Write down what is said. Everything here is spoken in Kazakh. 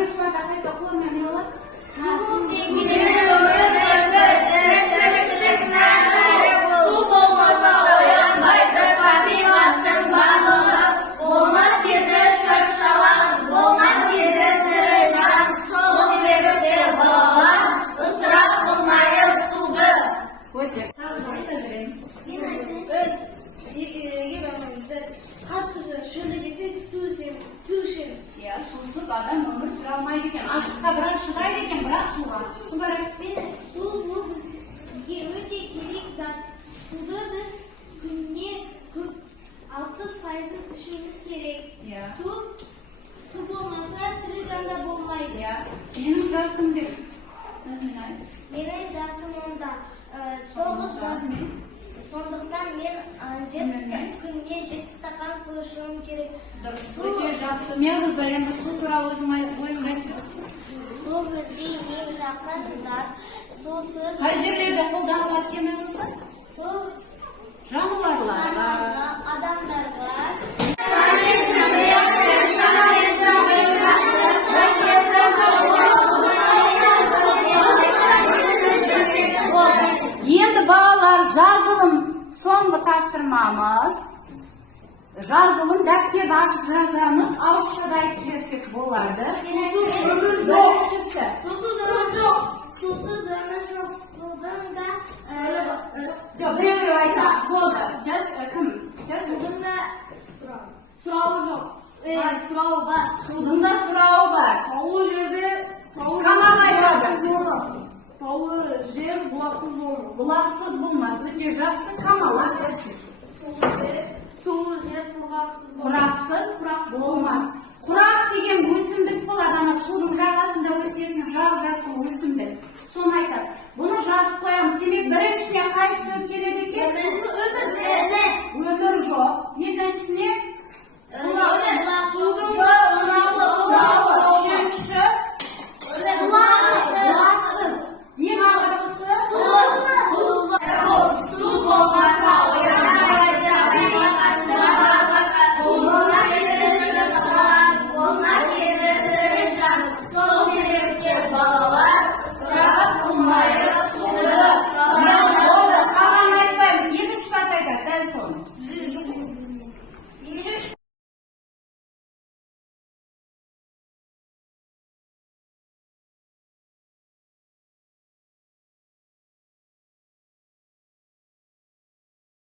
Бірінші марта қайта қолына не болады? Су тегінен өмір тіршілік нәрі су болмаса оянбайды табиғаттың барлығы. Болмас еді шөп-шалам, болмас еді тірі жан. Сол себепті балалар ысырап қылмайық суды. Өте. Тағы да айта беремін. Қатты шөлде кетсек су ішеміз. Иә, сусыз адам өмір сүре алмайды екен. Ашыққа біраз шыдайды екен, бірақ суға. Су керек. Су бізге өте керек зат. Суды біз күніне 60% ішуіміз керек. Су болмаса тірі жанда болмайды. Иә. Менің жасым деп. Менің жасым онда 9 жас. Сондықтан мен күніне 7 стакан су ішуім керек. Дұрыс, өте жақсы. Мен қыздар енді су туралы өзім ойым айтып. Су бізге ең жақын зат. Сусыз Қай жерлерде қолданылады екен қыздар? су Жануарларға, адамдарға. Енді балалар жазылым соңғы тапсырмамыз. Жазылым дәптерді ашып жазамыз, ауызшада айтып жіберсек болады. Сусыз өмір жоқ. Судың да Біреу айтады, болды. Кім? судың да сұрауы жоқ. Сұрауы бар. Судың да сұрауы бар. Таулы жерде Камал айтады. таулы жер бұлақсыз болмас. Бұлақсыз болмас, өте жақсы. Камал айтады. Сулы жер құрғақсыз Құрақсыз болмас. Құрақ деген өсімдік